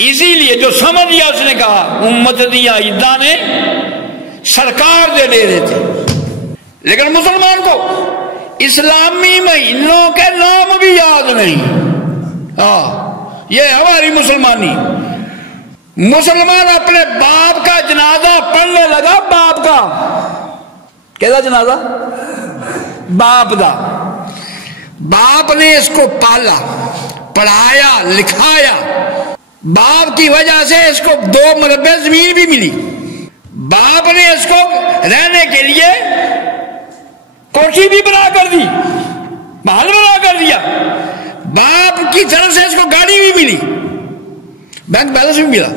اسی لیے جو سمجھ لیا اس نے کہا امت دیا عیدہ نے سرکار دے دے رہے تھے. لیکن مسلمان کو اسلامی مہینوں کے نام بھی یاد نہیں. یہ ہماری مسلمانی. مسلمان اپنے باپ کا جنازہ پڑھنے لگا. باپ کا کیسا جنازہ؟ باپ دا. باپ نے اس کو پالا پڑھایا لکھایا. باپ کی وجہ سے اس کو 2 مربع زمین بھی ملی. باپ نے اس کو رہنے کے لیے کوٹھی بھی بنا کر دی, محل بنا کر دیا. باپ کی طرف سے اس کو گاڑی بھی ملی, بینک بیلنس بھی ملا.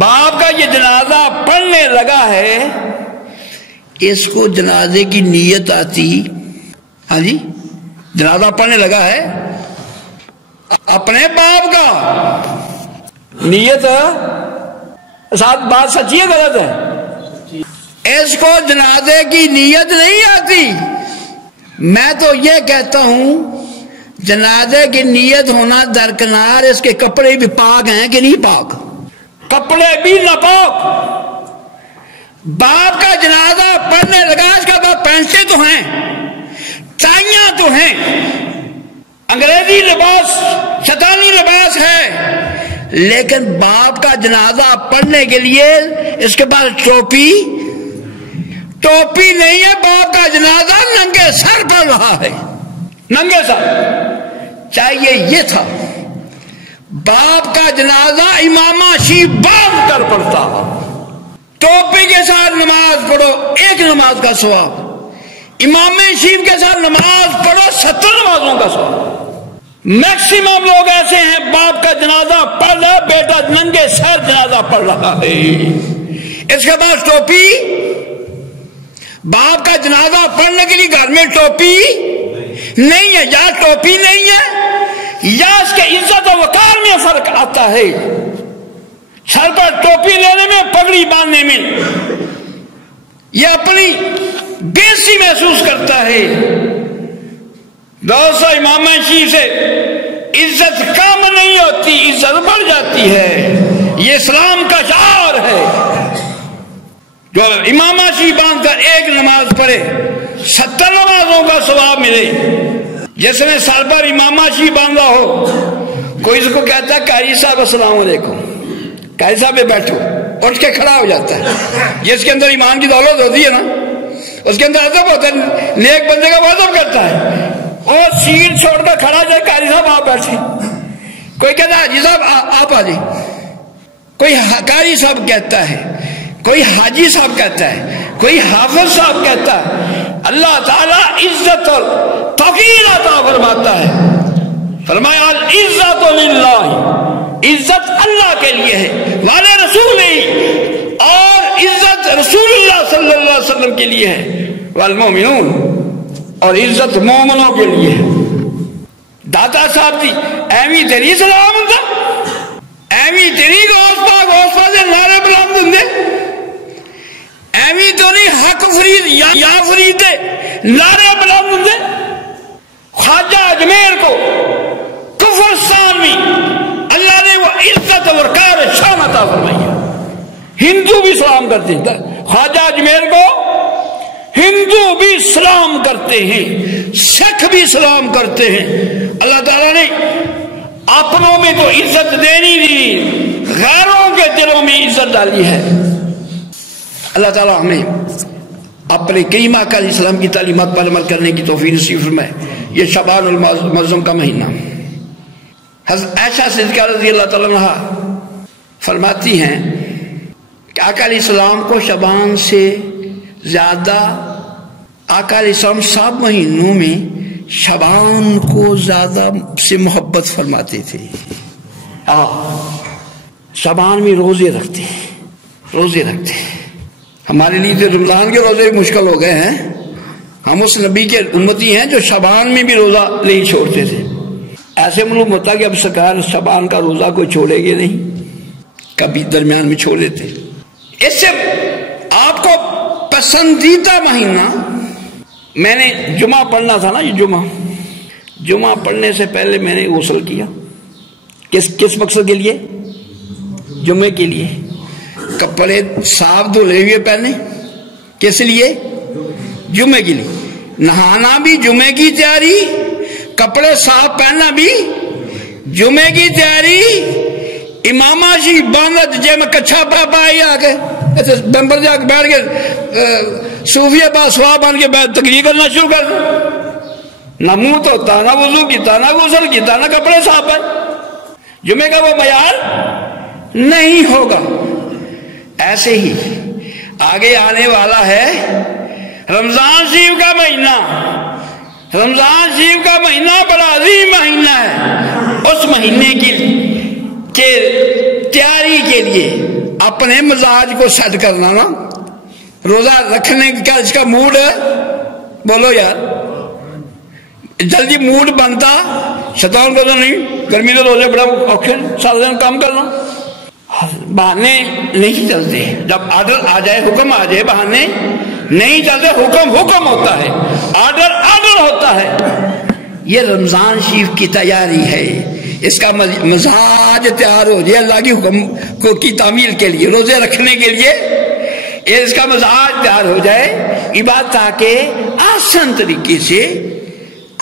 باپ کا یہ جنازہ پڑھنے لگا ہے. اس کو جنازے کی نیت آتی. ہاں جی, جنازہ پڑھنے لگا ہے اپنے باپ کا. نیت ساتھ بات سچی ہے غلط ہے؟ اس کو جنازے کی نیت نہیں آتی. میں تو یہ کہتا ہوں جنازے کی نیت ہونا درکنار, اس کے کپڑے بھی پاک ہیں کہ نہیں پاک؟ کپڑے بھی ناپاک. باپ کا جنازہ پڑھنے لگا. اس کا باپ پینٹیں تو ہیں, ٹائیاں تو ہیں, انگریزی لباس شیطانی لباس ہے, لیکن باپ کا جنازہ پڑھنے کے لیے اس کے پاس ٹوپی نہیں ہے. باپ کا جنازہ ننگے سر پڑھ رہا ہے. ننگے سر. چاہیے یہ تھا باپ کا جنازہ امامہ شیف باندھ کر پڑھتا. ٹوپی کے ساتھ نماز پڑھو 1 نماز کا ثواب, امام شیف کے ساتھ نماز پڑھو 70 نمازوں کا ثواب. میکسیمم لوگ ایسے ہیں باپ کا جنازہ پڑھ رہا, بیٹا ننگے سر جنازہ پڑھ رہا ہے. اس کے بعد ٹوپی. باپ کا جنازہ پڑھنے کے لیے گھر میں ٹوپی نہیں ہے. یا ٹوپی نہیں ہے یا اس کے عزت و وقار میں فرق آتا ہے. سر پر ٹوپی لینے میں, پگڑی باندھنے میں یہ اپنی بےزتی محسوس کرتا ہے. دوستو, امام شیف سے عزت کم نہیں ہوتی, عزت بڑھ جاتی ہے. یہ اسلام کا شعار ہے. جو امام شیف باندھ کر 1 نماز پڑھے 70 نمازوں کا ثواب ملے. جس نے سر پر امام شیف باندھا ہو, کوئی اس کو کہتا ہے قاری صاحب السلام علیکم, قاری صاحب پہ بیٹھو, اٹھ کے کھڑا ہو جاتا ہے. جس کے اندر ایمان کی دولت ہوتی ہے نا, اس کے اندر ادب ہوتا ہے, نیک بندے کا وہ ادب کرتا ہے. اور سیٹ چھوڑ کر کھڑا جائے, قاری صاحب آپ بیٹھے. کوئی کہتا ہے حاجی صاحب آپ آ جائیں. کوئی قاری صاحب کہتا ہے, کوئی حاجی صاحب کہتا ہے, کوئی حافظ صاحب کہتا ہے. اللہ تعالیٰ عزت اور توقیر عطا فرماتا ہے. فرمایا العزت للہ, عزت اللہ کے لیے ہے, والے رسول ہی, اور عزت رسول اللہ صلی اللہ علیہ وسلم کے لیے ہے, والمومنون, اور عزت مومنوں کے لیے ہے. داتا صاحب دی ایویں تیری سلام ہوں, ایویں تیری گوس پاک دے نعرے بلند ہوں, ایویں تو نہیں حق فرید یا فرید دے نعرے بلند ہوں. خواجہ اجمیر کو کفرستان میں اللہ نے وہ عزت و وقار شان عطا فرمائی ہے. ہندو بھی سلام کرتے ہیں, خواجہ اجمیر کو ہندو بھی سلام کرتے ہیں, سکھ بھی سلام کرتے ہیں. اللہ تعالیٰ نے اپنوں میں تو عزت دینی دی, غیروں کے دلوں میں عزت ڈالی ہے. اللہ تعالیٰ ہمیں اپنے کریم آقا علیہ السلام کی تعلیمات پر عمل کرنے کی توفیق نصیب فرمائے. یہ شعبان المعظم کا مہینہ. حضرت عائشہ صدیقہ رضی اللہ تعالیٰ عنہا فرماتی ہیں کہ آقا علیہ السلام کو شعبان سے زیادہ, آقا علیہ السلام سب مہینوں میں شعبان کو زیادہ سے محبت فرماتے تھے. شعبان میں روزے رکھتے, روزے رکھتے. ہمارے لیے تو رمضان کے روزے بھی مشکل ہو گئے ہیں. ہم اس نبی کے امتی ہیں جو شعبان میں بھی روزہ نہیں چھوڑتے تھے. ایسے معلوم ہوتا کہ اب سرکار شعبان کا روزہ کوئی چھوڑے گے نہیں, کبھی درمیان میں چھوڑ لیتے. اس سے آپ کو پسندیدہ مہینہ, میں نے جمعہ پڑھنا تھا نا, یہ جمعہ پڑھنے سے پہلے میں نے غسل کیا. کس مقصد کے لیے؟ جمعے کے لیے کپڑے صاف دھلے ہوئے پہنے، کس لیے؟ جمعے کے لیے۔ نہانا بھی جمعے کی تیاری، کپڑے صاف پہننا بھی جمعے کی تیاری۔ امامہ شی باندھ جے میں کچھا پا پائی آگے بمبر جا کے بیٹھ کے صوفیہ باسوا بن کے تقریر کرنا شروع کر دیں، نہ منہ دھوتا، نہ وضو کیتا، نہ غسل کیتا، نہ کپڑے صاف ہے۔ جمعے کا وہ معیار نہیں ہوگا۔ ایسے ہی آگے آنے والا ہے رمضان شریف کا مہینہ۔ رمضان شریف کا مہینہ بڑا عظیم مہینہ ہے۔ اس مہینے کی تیاری کے لیے اپنے مزاج کو سیٹ کرنا نا، روزہ رکھنے کا اس کا موڈ ہے، بولو یار، جلدی موڈ بنتا شیطان کو تو نہیں، گرمی تو روزے بڑا اوکھے، سارا دن کام کرنا، بہانے نہیں چلتے۔ جب آرڈر آ جائے، حکم آ جائے، بہانے نہیں چلتے۔ حکم حکم ہوتا ہے، آرڈر آرڈر ہوتا ہے۔ یہ رمضان شریف کی تیاری ہے، اس کا مزاج تیار ہو جائے اللہ کی حکم کو کی تعمیل کے لیے، روزے رکھنے کے لیے اس کا مزاج تیار ہو جائے، عبادت تاکہ آسان طریقے سے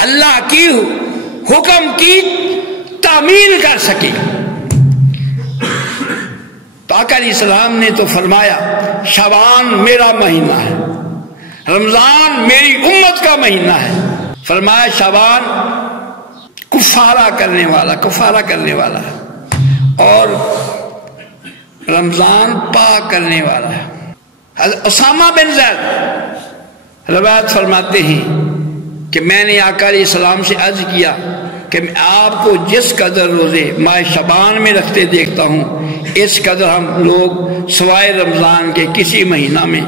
اللہ کی حکم کی تعمیل کر سکے۔ تو آقا علیہ السلام نے تو فرمایا شعبان میرا مہینہ ہے، رمضان میری امت کا مہینہ ہے۔ فرمایا شعبان کفارہ کرنے والا ہے اور رمضان پاک کرنے والا ہے۔ حضرت اسامہ بن زید روایت فرماتے ہیں کہ میں نے آقا علیہ السلام سے عرض کیا کہ میں آپ کو جس قدر روزے ماہ شعبان میں رکھتے دیکھتا ہوں، اس قدر ہم لوگ سوائے رمضان کے کسی مہینہ میں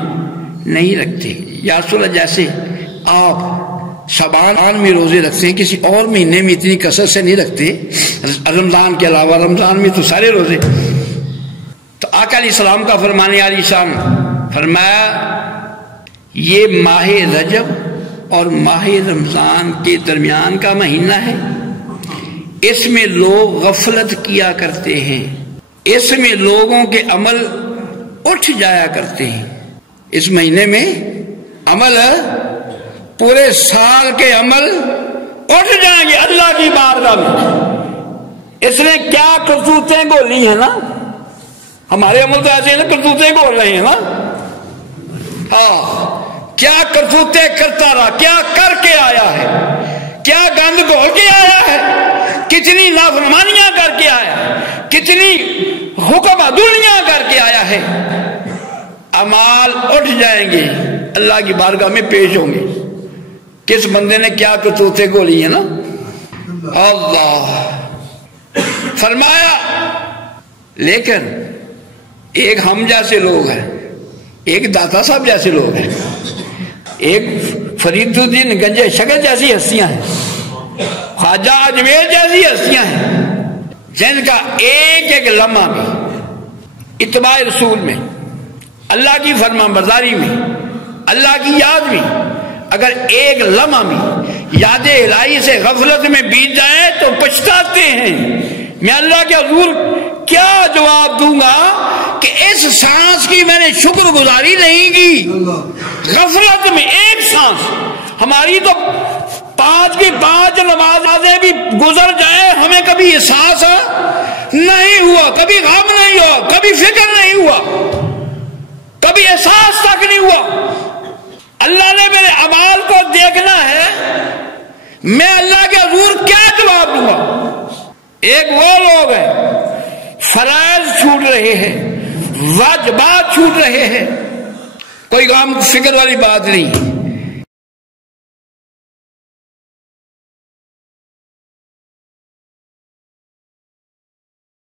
نہیں رکھتے۔ یا رسول اللہ، جیسے آپ شعبان میں روزے رکھتے ہیں، کسی اور مہینے میں اتنی کثرت سے نہیں رکھتے رمضان کے علاوہ، رمضان میں تو سارے روزے۔ تو آقا علیہ السلام کا فرمانے علی شان فرمایا یہ ماہ رجب اور ماہ رمضان کے درمیان کا مہینہ ہے، اس میں لوگ غفلت کیا کرتے ہیں، اس میں لوگوں کے عمل اٹھ جایا کرتے ہیں۔ اس مہینے میں عمل پورے سال کے عمل اٹھ جائیں گے اللہ کی بارگاہ میں۔ اس نے کیا کرتوتیں گولی ہیں نا، ہمارے عمل تو ایسے ہیں نا، کرتوتیں گول رہے ہیں نا، ہاں کیا کرتوتیں کرتا رہا، کیا کر کے آیا ہے، کیا گند گھول کے آیا ہے، کتنی نافرمانیاں کر کے آیا ہے، کتنی حکم عدولیاں کر کے آیا ہے۔ اعمال اٹھ جائیں گے، اللہ کی بارگاہ میں پیش ہوں گے، کس بندے نے کیا کرتوتیں گولی ہیں نا۔ اللہ فرمایا لیکن ایک ہم جیسے لوگ ہیں، ایک داتا صاحب جیسے لوگ ہیں، ایک فرید الدین گنج شکر جیسی ہستیاں ہیں، خواجہ اجمیر جیسی ہستیاں ہیں، جن کا ایک ایک لمحہ بھی اتباع رسول میں، اللہ کی فرما برداری میں، اللہ کی یاد میں، اگر ایک لمحہ بھی یاد الہی سے غفلت میں بیت جائے تو پچھتاتے ہیں۔ میں اللہ کے حضور کیا جواب دوں گا کہ اس سانس کی میں نے شکر گزاری نہیں کی، غفلت میں ایک سانس، ہماری تو 5 کی 5 نمازیں بھی گزر جائے، ہمیں کبھی احساس نہیں ہوا، کبھی غم نہیں ہوا، کبھی فکر نہیں ہوا، کبھی احساس تک نہیں ہوا۔ اللہ نے میرے اعمال کو دیکھنا ہے، میں اللہ کے حضور کیا جواب دوں گا؟ ایک وہ لوگ ہیں فرائض چھوٹ رہے ہیں، واجبات چھوٹ رہے ہیں، کوئی غم فکر والی بات نہیں،